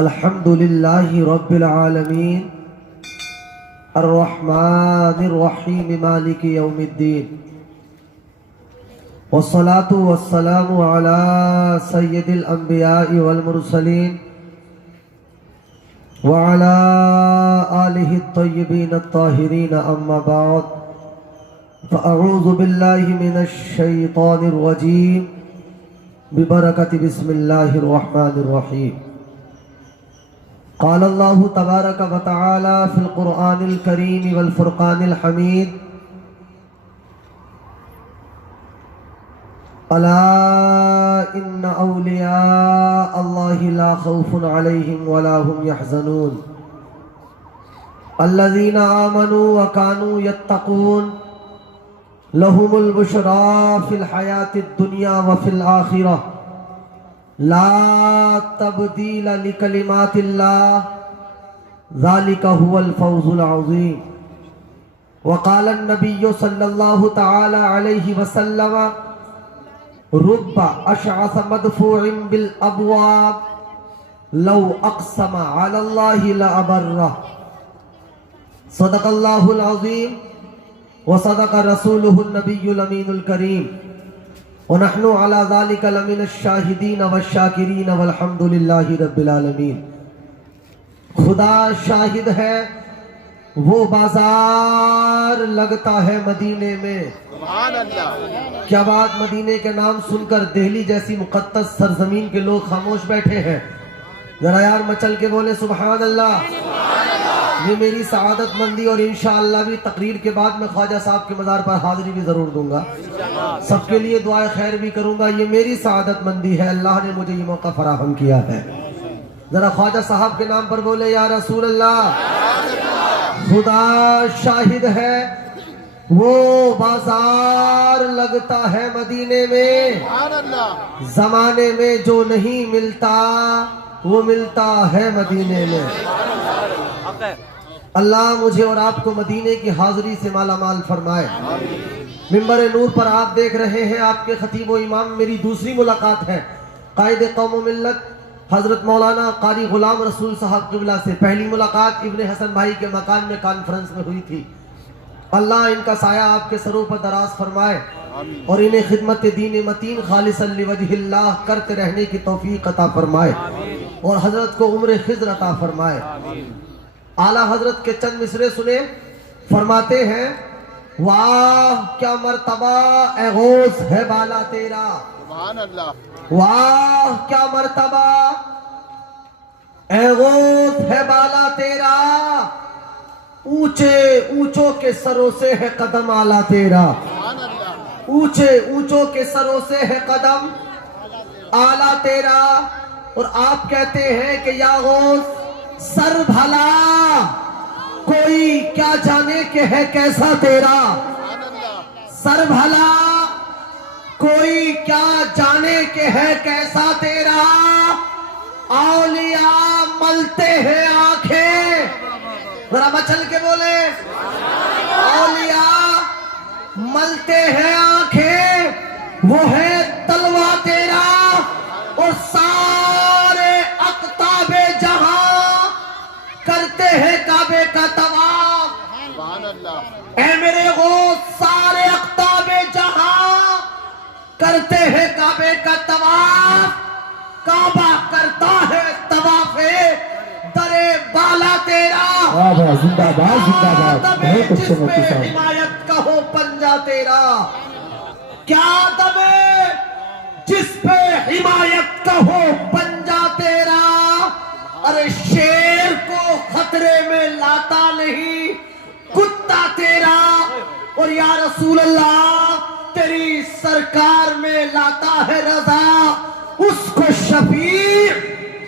الحمد للہ رب العالمین الرحمن الرحیم مالک یوم الدین والصلاة والسلام علی سید الانبیاء والمرسلین وعلى آلہ الطیبین الطاہرین اما بعد فاعوذ باللہ من الشیطان الرجیم ببرکت بسم اللہ الرحمن الرحیم قال اللہ تبارک و تعالی فی القرآن الکریم والفرقان الحمید الا ان اولیاء اللہ لا خوف علیہم ولا هم يحزنون الذین آمنوا وکانوا یتقون لهم البشرى فی الحیاة الدنیا وفی الآخرہ لا تبدیل لکلمات اللہ ذالک هو الفوز العظیم وقال النبی صلی اللہ تعالی علیہ وسلم رب اشعث مدفوع بالابواب لو اقسم علی اللہ لابرہ صدق اللہ العظیم وصدق رسولہ النبی الامین الکریم ونحن على ذلك لمن الشاہدین والشاکرین والحمد للہ رب العالمین۔ خدا شاہد ہے وہ بازار لگتا ہے مدینے میں۔ سبحان اللہ۔ کیا بات، مدینے کے نام سن کر دہلی جیسی مقدس سرزمین کے لوگ خاموش بیٹھے ہیں؟ ذرا یار مچل کے بولے سبحان اللہ۔ یہ میری سعادت مندی، اور انشاءاللہ بھی تقریر کے بعد میں خواجہ صاحب کے مزار پر حاضری بھی ضرور دوں گا، سب کے لیے دعائے خیر بھی کروں گا۔ یہ میری سعادت مندی ہے، اللہ نے مجھے یہ موقع فراہم کیا ہے۔ ذرا خواجہ صاحب کے نام پر بولے یا رسول اللہ۔ خدا شاہد ہے وہ بازار لگتا ہے مدینے میں، زمانے میں جو نہیں ملتا وہ ملتا ہے مدینے میں۔ اللہ مجھے اور آپ کو مدینے کی حاضری سے مالا مال فرمائے۔ ممبر نور پر آپ دیکھ رہے ہیں آپ کے خطیب و امام، میری دوسری ملاقات ہے قائد قوم و ملت حضرت مولانا قاری غلام رسول صاحب قبلہ سے۔ پہلی ملاقات ابن حسن بھائی کے مکان میں کانفرنس میں ہوئی تھی۔ اللہ ان کا سایہ آپ کے سروں پر دراز فرمائے اور انہیں خدمت دین متین خالصا لوجہ اللہ کرتے رہنے کی توفیق عطا فرمائے اور حضرت کو عمر خضر عطا فرمائے۔ اعلیٰ حضرت کے چند مصرے سنے، فرماتے ہیں واہ کیا مرتبہ اے غوث ہے بالا تیرا، سبحان اللہ۔ واہ کیا مرتبہ اے غوث ہے بالا تیرا، اونچے اونچوں کے سروں سے ہے قدم اعلیٰ تیرا، سبحان اللہ۔ اونچے اونچوں کے سروں سے ہے قدم اعلیٰ تیرا۔ اور آپ کہتے ہیں کہ یا غوث سر بھلا کوئی کیا جانے کہ ہے کیسا تیرا، سر بھلا کوئی کیا جانے کہ ہے کیسا تیرا، اولیاء ملتے ہیں آنکھیں، ذرا مچل کے بولے اولیاء ملتے ہیں آنکھیں، وہ ہے تلوہ تیرا اور سارے اقطاب جہاں کرتے ہیں کعبے کا طواف۔ سبحان اللہ۔ اے میرے غوث سارے اقطاب جہاں کرتے ہیں کعبے کا طواف، کعبہ کرتا ہے طواف درے بالا تیرا، زندہ باد زندہ باد، بہت اچھے جس مفتی پہ صاحب۔ حمایت کا ہو پنجہ تیرا، کیا دبے جس پہ حمایت کا ہو پنجہ تیرا، ارے شیر کو خطرے میں لاتا نہیں کتا تیرا، اور یا رسول اللہ تیری سرکار میں لاتا ہے رضا اس کو شفیع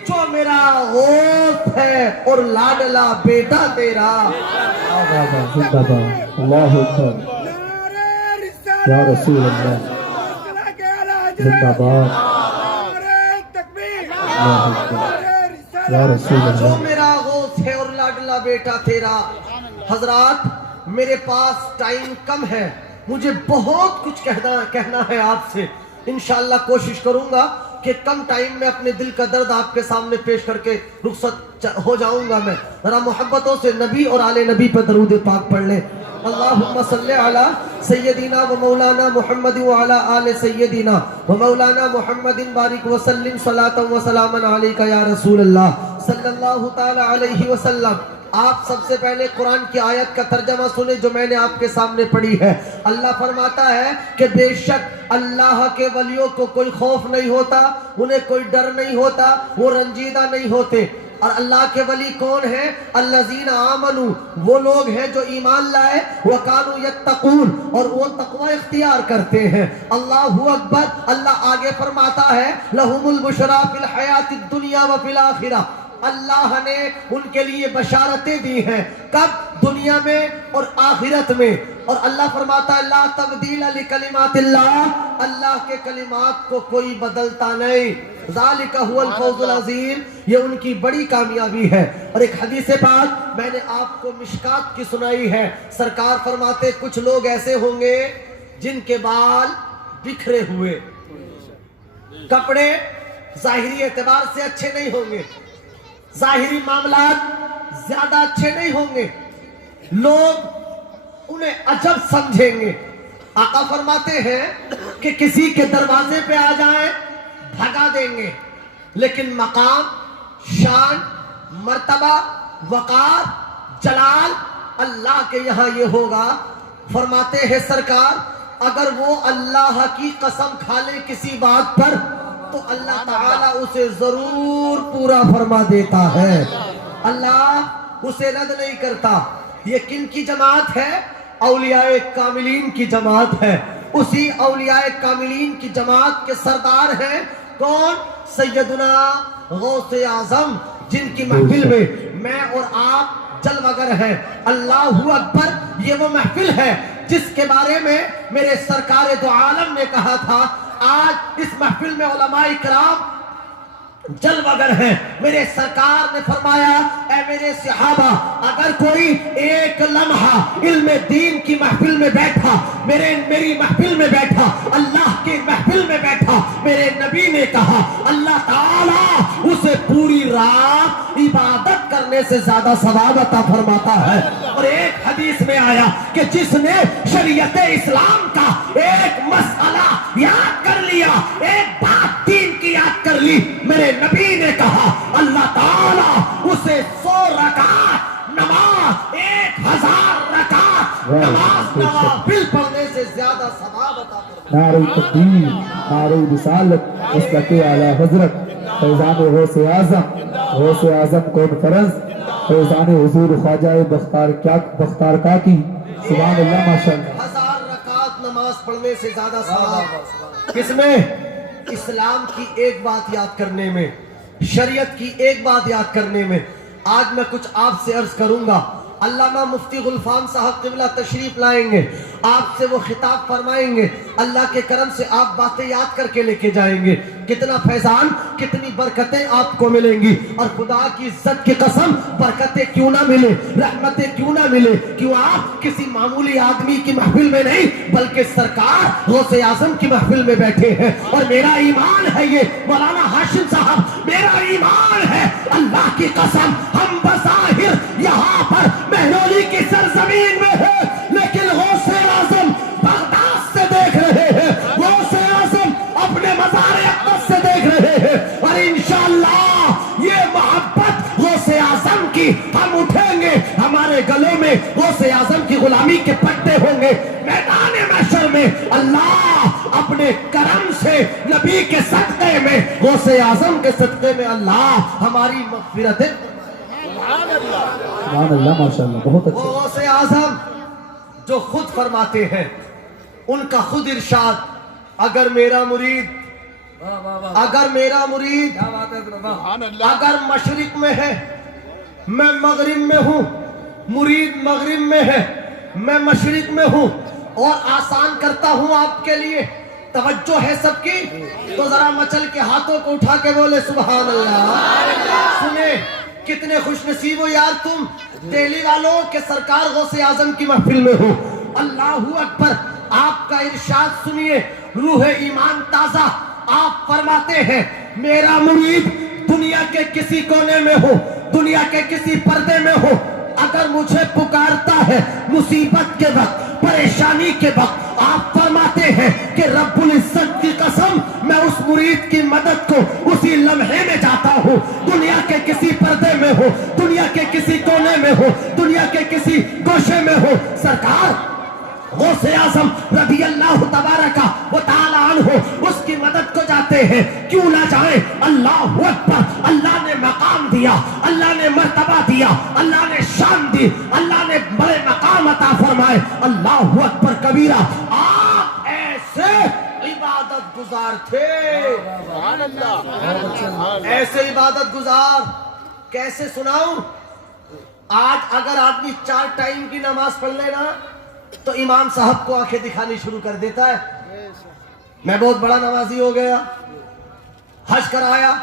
جو میرا غوث ہے اور لاڈلا بیٹا تیرا۔ زندہ باد، اللہ اکبر، یا رسول اللہ، زندہ باد، اللہ اکبر، یا رسول جو اللہ۔ میرا غوث ہے اور لاڈلا بیٹا تیرا۔ حضرات میرے پاس ٹائم کم ہے، مجھے بہت کچھ کہنا ہے آپ سے، انشاءاللہ کوشش کروں گا کہ کم ٹائم میں اپنے دل کا درد آپ کے سامنے پیش کر کے رخصت ہو جاؤں گا میں. ذرا محبتوں سے نبی اور آل نبی پر درود پاک پڑھ لیں. اللہم صلی علی سیدنا و مولانا محمد و علی آل سیدنا و مولانا محمد بارک وسلم صلاۃ و سلاما علیک یا رسول اللہ صلی اللہ تعالی علیہ وسلم. آپ سب سے پہلے قرآن کی آیت کا ترجمہ سنیں جو میں نے آپ کے سامنے پڑھی ہے. اللہ فرماتا ہے کہ بے شک اللہ کے ولیوں کو کوئی خوف نہیں ہوتا, انہیں کوئی ڈر نہیں ہوتا, وہ رنجیدہ نہیں ہوتے. اور اللہ کے ولی کون ہیں؟ الذین آمنوا, وہ لوگ ہیں جو ایمان لائے, وکانوا یتقون, اور وہ تقوی اختیار کرتے ہیں. اللہ اکبر. اللہ آگے فرماتا ہے لہم البشریٰ فی الحیاۃ الدنیا وفی الآخرہ. اللہ نے ان کے لیے بشارتیں دی ہیں, کب؟ دنیا میں اور آخرت میں. اور اللہ فرماتا ہے لا تبدیل لکلمات اللہ, اللہ کے کلمات کو کوئی بدلتا نہیں. ذالک هو الفوز العظیم, یہ ان کی بڑی کامیابی ہے. اور ایک حدیث پاک میں نے آپ کو مشکات کی سنائی ہے. سرکار فرماتے کچھ لوگ ایسے ہوں گے جن کے بال بکھرے ہوئے, کپڑے ظاہری اعتبار سے اچھے نہیں ہوں گے, ظاہری معاملات زیادہ اچھے نہیں ہوں گے, لوگ انہیں عجب سمجھیں گے. آقا فرماتے ہیں کہ کسی کے دروازے پہ آ جائیں بھگا دیں گے, لیکن مقام, شان, مرتبہ, وقار, جلال اللہ کے یہاں یہ ہوگا. فرماتے ہیں سرکار اگر وہ اللہ کی قسم کھا لے کسی بات پر تو اللہ تعالیٰ اسے ضرور پورا فرما دیتا ہے, اللہ اسے رد نہیں کرتا. یہ کن کی جماعت ہے؟ اولیاء کاملین کی جماعت ہے. اسی اولیاء کاملین کی جماعت کے سردار ہیں کون؟ سیدنا غوث اعظم, جن کی محفل میں میں اور آپ جلوگر ہیں. اللہ اکبر. یہ وہ محفل ہے جس کے بارے میں میرے سرکار دو عالم نے کہا تھا آج اس محفل میں علماء کرام جلوگر ہیں. میرے سرکار نے فرمایا اے میرے صحابہ اگر کوئی ایک لمحہ علم دین کی محفل میں بیٹھا, میری محفل میں بیٹھا, اللہ کی محفل میں بیٹھا, میرے نبی نے کہا اللہ تعالیٰ اسے پوری رات عبادت کرنے سے زیادہ ثواب عطا فرماتا ہے. اور ایک حدیث میں آیا کہ جس نے شریعت اسلام کا ایک مسئلہ یاد کر لیا, ایک بات دین کی یاد کر لی, میرے نبی نے کہا اللہ تعالیٰ اسے 100 رکعت نماز, 1000 رکعت نماز نوافل پڑھنے سے زیادہ ثواب عطا فرماتا ہے. نعرہ تکبیر, نعرہ رسالت, مسلک اعلی حضرت, فیضان غوث اعظم, غوث اعظم کانفرنس, فیضان حضور خواجہ بختار کاکی. سبحان اللہ ماشاءاللہ. 1000 رکعت نماز پڑھنے سے زیادہ ثواب کس میں؟ اسلام کی ایک بات یاد کرنے میں, شریعت کی ایک بات یاد کرنے میں. آج میں کچھ آپ سے عرض کروں گا. علامہ مفتی غلفان صاحب قبلہ تشریف لائیں گے, آپ سے وہ خطاب فرمائیں گے, اللہ کے کرم سے آپ باتیں یاد کر کے لے کے جائیں گے. کتنا فیضان, کتنی برکتیں آپ کو ملیں گی. اور خدا کی عزت کی قسم برکتیں کیوں نہ ملے, رحمتیں کیوں نہ ملے, کیوں آپ کسی معمولی آدمی کی محفل میں نہیں بلکہ سرکار غوث اعظم کی محفل میں بیٹھے ہیں. اور میرا ایمان ہے یہ مولانا ہاشم صاحب, میرا ایمان ہے اللہ کی قسم ہم بظاہر یہاں پر مہنولی کی سرزمین میں ہے, لیکن غوث اعظم بغداد سے دیکھ رہے ہیں, غوث اعظم اپنے مزار اقدس سے دیکھ رہے ہیں. اور انشاءاللہ یہ محبت غوث اعظم کی, ہم اٹھیں گے ہمارے گلوں میں غوث اعظم کی غلامی کے پٹے ہوں گے. میدان محشر میں اللہ اپنے کرم سے نبی کے صدقے میں, غوث اعظم کے صدقے میں اللہ ہماری مغفرتیں. سبحان اللہ ماشاءاللہ. بہت اچھا. غوث اعظم جو خود فرماتے ہیں, ان کا خود ارشاد, اگر میرا مرید اگر مشرق میں ہے میں مغرب میں ہوں, مرید مغرب میں ہے میں مشرق میں ہوں, اور آسان کرتا ہوں آپ کے لیے. توجہ ہے سب کی, تو ذرا مچل کے ہاتھوں کو اٹھا کے بولے سبحان اللہ. سنیں کتنے خوش نصیب ہو یار تم دہلی والوں کے سرکار غوث اعظم کی محفل میں ہو. اللہ اکبر. آپ کا ارشاد سنیے, روح ایمان تازہ, آپ فرماتے ہیں میرا مرید دنیا کے کسی کونے میں ہو, دنیا کے کسی پردے میں ہو, اگر مجھے پکارتا ہے مصیبت کے وقت, پریشانی کے وقت, آپ فرماتے ہیں کہ رب العزت کی قسم میں اس مرید کی مدد کو اسی لمحے میں جاتا ہوں. دنیا کے کسی پردے میں ہو, دنیا کے کسی کونے میں ہو, دنیا کے کسی گوشے میں ہو, سرکار غوث اعظم رضی اللہ تبارک و تعالی عنہ اس کی مدد کو جاتے ہیں. کیوں نہ جائیں؟ اللہ اکبر. اللہ نے مقام دیا, اللہ نے مرتبہ دیا, اللہ نے شان دی, اللہ نے بڑے مقام عطا فرمائے. اللہ اکبر کبیرہ. آپ ایسے عبادت گزار تھے, سبحان اللہ. ایسے عبادت گزار. کیسے سناؤں؟ آج اگر آدمی 4 ٹائم کی نماز پڑھ لے نا تو امام صاحب کو آنکھیں دکھانی شروع کر دیتا ہے. میں بہت بڑا نمازی ہو گیا, حج کرایا,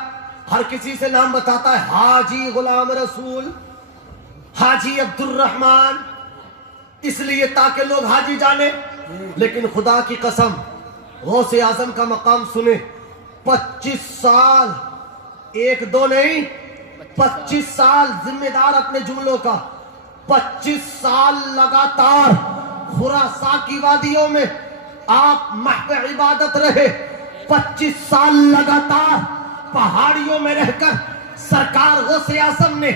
ہر کسی سے نام بتاتا ہے, حاجی غلام رسول, حاجی عبد الرحمن, اس لیے تاکہ لوگ حاجی جانے. لیکن خدا کی قسم غوث اعظم کا مقام سنے, 25 سال, 1-2 نہیں, 25 سال ذمہ دار اپنے جملوں کا, 25 سال لگاتار خراسان کی وادیوں میں آپ محو عبادت رہے. 25 سال لگاتار پہاڑیوں میں رہ کر سرکار غوث اعظم نے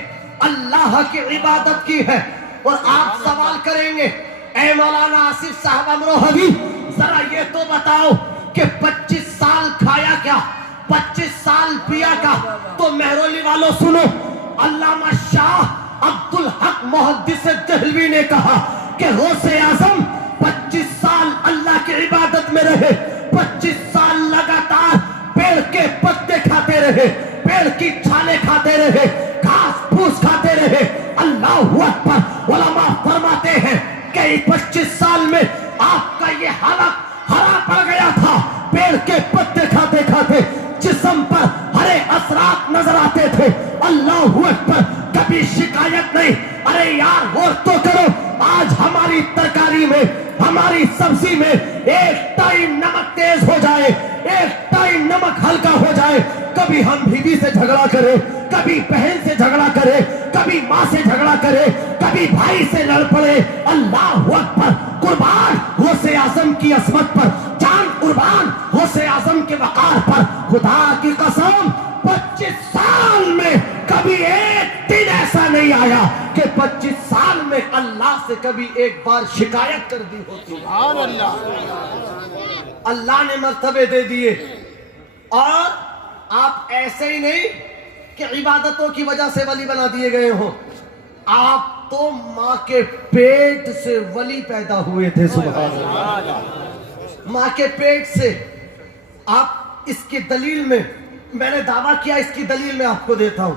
اللہ کی عبادت کی ہے. اور آپ سوال کریں گے اے مولانا آصف صاحب امروہوی, ذرا یہ تو بتاؤ کہ 25 سال کھایا کیا, 25 سال پیا کیا؟ تو مہرولی والوں سنو, علامہ شاہ عبد الحق محدث دہلوی نے کہا کہ غوث اعظم 25 سال اللہ کی عبادت میں رہے, 25 سال لگاتار پیڑ کے پتے کھاتے رہے, پیڑ کی چھالیں کھاتے رہے, گھاس پھوس کھاتے رہے. اللہ اکبر. علماء فرماتے ہیں کہ 25 سال میں آپ کا یہ حالت ہرا پڑ گیا تھا, پیڑ کے پتے کھاتے کھاتے جسم پر ہرے اثرات نظر آتے تھے. اللہ اکبر. کبھی شکایت نہیں, ارے یار غور تو کرو, آج ہماری ترکاری میں, ہماری سبزی میں ایک ٹائم نمک تیز ہو جائے, ایک ٹائم نمک ہلکا ہو جائے, کبھی ہم بیوی سے جھگڑا کرے, کبھی بہن سے جھگڑا کرے, کبھی ماں سے جھگڑا کرے, کبھی بھائی سے لڑ پڑے. اللہ اکبر. قربان غوث اعظم کی عظمت پر, جان قربان غوث اعظم کے وقار پر. خدا کی قسم 25 سال میں کبھی ایک دن ایسا نہیں آیا کہ 25 سال میں اللہ سے کبھی ایک بار شکایت کر دی ہوتی. سبحان اللہ. اللہ نے مرتبے دے دیے. اور آپ ایسے ہی نہیں کہ عبادتوں کی وجہ سے ولی بنا دیے گئے ہوں, آپ تو ماں کے پیٹ سے ولی پیدا ہوئے تھے. سبحان اللہ. ماں کے پیٹ سے. آپ اس کی دلیل میں نے دعویٰ کیا, اس کی دلیل میں آپ کو دیتا ہوں,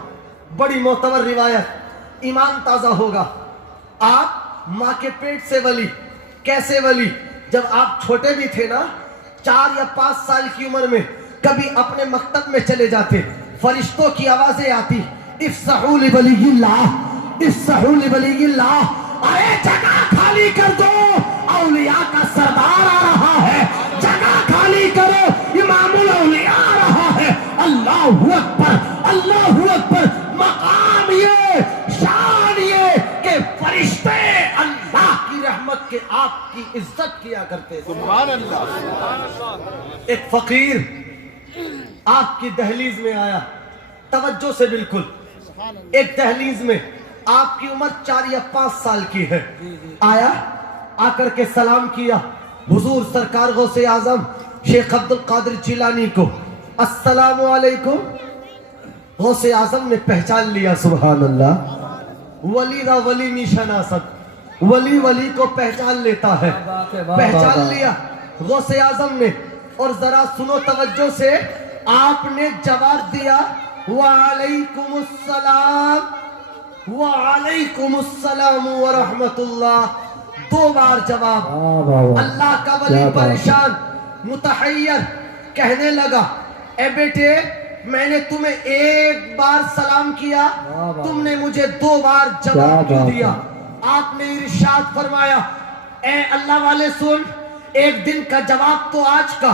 بڑی معتبر روایت, ایمان تازہ ہوگا. آپ ماں کے پیٹ سے ولی. کیسے ولی؟ جب آپ چھوٹے بھی تھے نا, 4 یا 5 سال کی عمر میں کبھی اپنے مکتب میں چلے جاتے, فرشتوں کی آوازیں آتی, افسحوا لولی اللہ, افسحوا لولی اللہ, ارے جگہ کھالی کر دو, اولیاء کا سردار آ رہا ہے, جگہ کھالی کرو, امام الاولیاء آ رہا ہے. اللہ اکبر, اللہ اکبر. مقام یہ, شان یہ کہ فرشتے اللہ کی رحمت کے آپ کی عزت کیا کرتے تھے. سبحان اللہ. ایک فقیر آپ کی دہلیز میں آیا, توجہ سے بالکل, ایک دہلیز میں, آپ کی عمر 4 یا 5 سال کی ہے, آیا, آ کر کے سلام کیا حضور سرکار غوث اعظم شیخ عبد القادر جیلانی کو, السلام علیکم. غوث اعظم نے پہچان لیا. سبحان اللہ. ولی را ولی نشناسد, ولی ولی کو پہچان لیتا ہے. پہچان لیا غوث اعظم نے. اور ذرا سنو توجہ سے, آپ نے جواب دیا وعلیکم السلام, وعلیکم السلام ورحمت اللہ. 2 بار جواب. اللہ کا ولی پریشان, متحیر, کہنے لگا اے بیٹے میں نے تمہیں 1 بار سلام کیا, تم نے مجھے 2 بار جواب کیوں دیا؟ آپ نے ارشاد فرمایا اے اللہ والے سن, ایک دن کا جواب تو آج کا,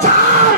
4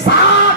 7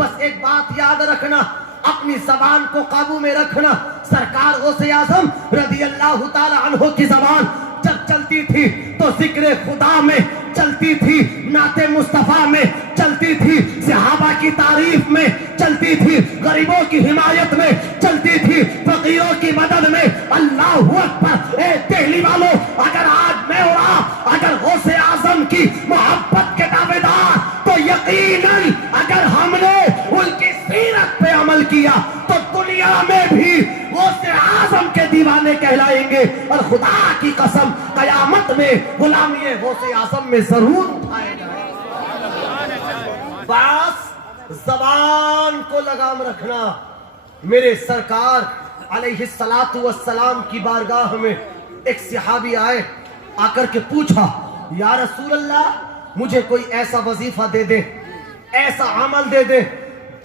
بس ایک بات یاد رکھنا، اپنی زبان کو قابو میں رکھنا۔ سرکار غوث اعظم رضی اللہ تعالی عنہ کی زبان جب چلتی تھی تو ذکر خدا میں چلتی تھی، نعت مصطفیٰ میں چلتی تھی، صحابہ کی تعریف میں چلتی تھی، غریبوں کی حمایت میں چلتی تھی، فقیروں کی مدد میں۔ اللہ اکبر! اے دہلی والوں، اگر آج میں اور آپ اگر غوث اعظم کی محبت کے دعوے دار، تو یقیناً اگر ہم نے ان کی سیرت پہ عمل کیا تو دنیا میں بھی غوث اعظم کے دیوانے کہلائیں گے، اور خدا کی قسم قیامت میں غلامی غوث اعظم میں ضرور اٹھائے جائیں۔ بس زبان کو لگام رکھنا۔ میرے سرکار علیہ السلام کی بارگاہ میں ایک صحابی آئے، آ کر کے پوچھا، یا رسول اللہ مجھے کوئی ایسا وظیفہ دے دے، ایسا عمل دے دے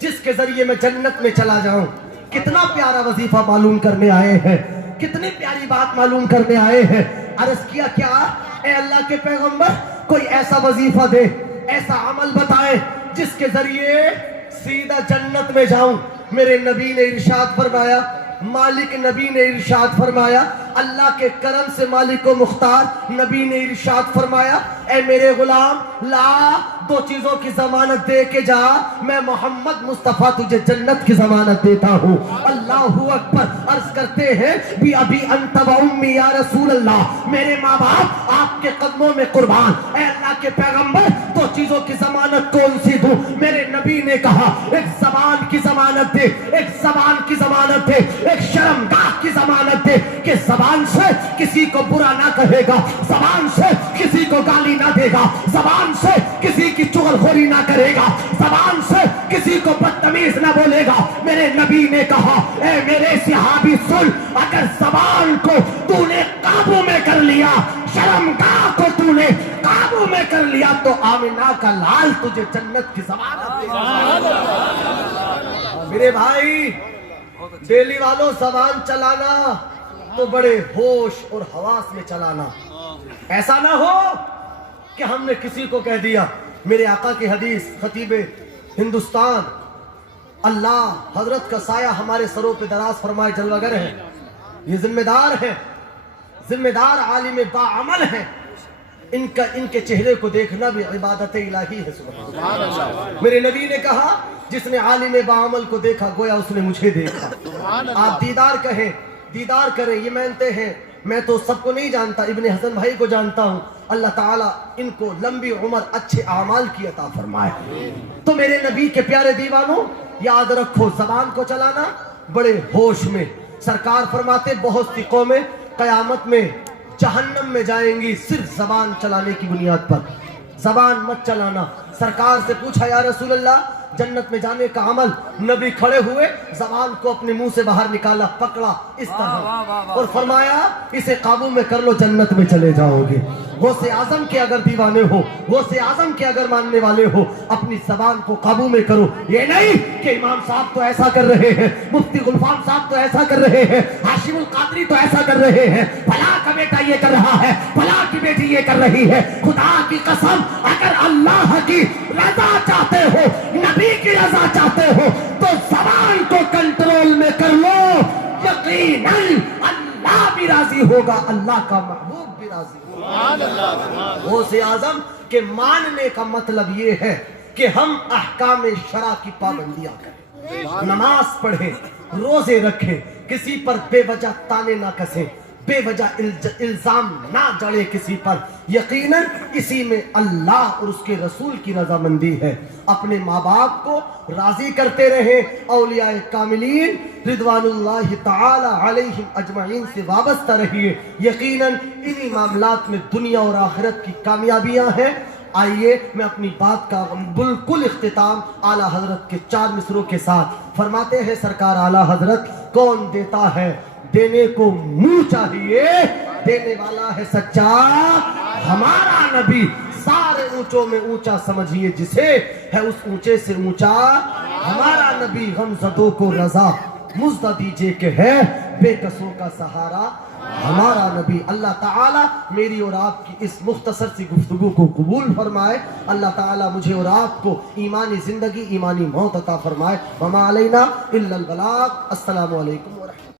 جس کے ذریعے میں جنت میں چلا جاؤں۔ کتنا پیارا وظیفہ معلوم کرنے آئے ہیں، کتنی پیاری بات معلوم کرنے آئے ہیں۔ عرض کیا، کیا اے اللہ کے پیغمبر کوئی ایسا وظیفہ دے، ایسا عمل بتائے جس کے ذریعے سیدھا جنت میں جاؤں۔ میرے نبی نے ارشاد فرمایا، مالک نبی نے ارشاد فرمایا، اللہ کے کرم سے مالک و مختار نبی نے ارشاد فرمایا، اے میرے غلام لا، دو چیزوں کی ضمانت دے کے جا، میں محمد مصطفیٰ تجھے جنت کی ضمانت دیتا ہوں۔ اللہ اکبر! عرض کرتے ہیں، بھی ابھی انت و امی یا رسول اللہ، میرے ماں باپ آپ کے قدموں میں قربان، اے اللہ کے پیغمبر دو چیزوں کی ضمانت کون سی دوں؟ میرے نبی نے کہا، ایک زبان کی ضمانت دے، ایک زبان کی ضمانت دے، ایک شرمگاہ کی ضمانت دے کہ زبان سے کسی کو برا نہ کہے گا، زبان سے کسی کو گالی نہ دے گا، زبان سے کسی کی چغل خوری نہ کرے گا، زبان سے کسی کو بدتمیز نہ بولے گا۔ میرے نبی نے کہا، اے میرے صحابی سن، اگر زبان کو تو نے قابو میں کر لیا، شرمگاہ کو تو نے قابو میں کر لیا، تو آمنہ کا لال تجھے جنت کی ضمانت دے گا۔ میرے بھائی دہلی والوں، زبان چلانا تو بڑے ہوش اور حواس میں چلانا، ایسا نہ ہو کہ ہم نے کسی کو کہہ دیا۔ میرے آقا کی حدیث، خطیب ہندوستان اللہ حضرت کا سایہ ہمارے سروں پہ دراز فرمائے جلوہ گر ہے، یہ ذمہ دار ہیں، ذمہ دار عالم باعمل ہیں، ان کے چہرے کو دیکھنا بھی عبادت الہی ہے۔ سبحان اللہ! میرے نبی نے کہا، جس نے عالم باعمل کو دیکھا گویا اس نے مجھے دیکھا۔ آپ دیدار کہیں، دیدار کریں، یہ مانتے ہیں، میں تو سب کو نہیں جانتا، ابن حسن بھائی کو جانتا ہوں، اللہ تعالیٰ ان کو لمبی عمر اچھے اعمال کی عطا فرمائے۔ تو میرے نبی کے پیارے دیوانوں، یاد رکھو زبان کو چلانا بڑے ہوش میں۔ سرکار فرماتے، بہت سی قومیں قیامت میں جہنم میں جائیں گی صرف زبان چلانے کی بنیاد پر۔ زبان مت چلانا۔ سرکار سے پوچھا، یا رسول اللہ جنت میں جانے کا عمل؟ نبی کھڑے ہوئے، زبان کو اپنے منہ سے باہر نکالا، پکڑا اس طرح اور فرمایا، اسے قابو میں کر لو، جنت میں چلے جاؤ گے۔ غوث اعظم کے اگر دیوانے ہو، غوث اعظم کے اگر ماننے والے ہو، اپنی زبان کو قابو میں کرو۔ یہ نہیں کہ امام صاحب تو ایسا کر رہے ہیں، مفتی غلفان صاحب تو ایسا کر رہے ہیں، ہاشم القادری تو ایسا کر رہے ہیں، فلاں کا بیٹا یہ کر رہا ہے، فلاں کی بیٹی یہ کر رہی ہے۔ خدا کی قسم، اگر اللہ کی رضا چاہتے ہو، نبی کی رضا چاہتے ہو، تو زبان کو کنٹرول میں کر لو، یقیناً اللہ بھی راضی ہوگا، اللہ کا محبوب بھی راضی ہوگا۔ غوث اعظم کے ماننے کا مطلب یہ ہے کہ ہم احکام شرع کی پابندیاں کریں، نماز پڑھیں، روزے رکھیں، کسی پر بے وجہ تانے نہ کسیں، بے وجہ الزام نہ جڑے کسی پر۔ یقیناً اسی میں اللہ اور اس کے رسول کی رضامندی ہے۔ اپنے ماں باپ کو راضی کرتے رہیں، اولیاء کاملین رضوان اللہ تعالی علیہم اجمعین سے وابستہ رہیے، یقیناً انہی معاملات میں دنیا اور آخرت کی کامیابیاں ہیں۔ آئیے میں اپنی بات کا بالکل اختتام اعلیٰ حضرت کے 4 مصروں کے ساتھ فرماتے ہیں۔ سرکار اعلیٰ حضرت، کون دیتا ہے دینے کو منہ چاہیے، دینے والا ہے سچا ہمارا نبی، سارے اونچوں میں اونچا سمجھیے جسے، ہے اس اونچے سے اونچا ہمارا نبی، غم زدوں کو رضا مزدہ دیجئے کہ ہے بے کسوں کا سہارا ہمارا نبی۔ اللہ تعالیٰ میری اور آپ کی اس مختصر سی گفتگو کو قبول فرمائے، اللہ تعالیٰ مجھے اور آپ کو ایمانی زندگی ایمانی موت عطا فرمائے۔ وما علینا الا البلاغ۔ السلام علیکم ورحمۃ اللہ۔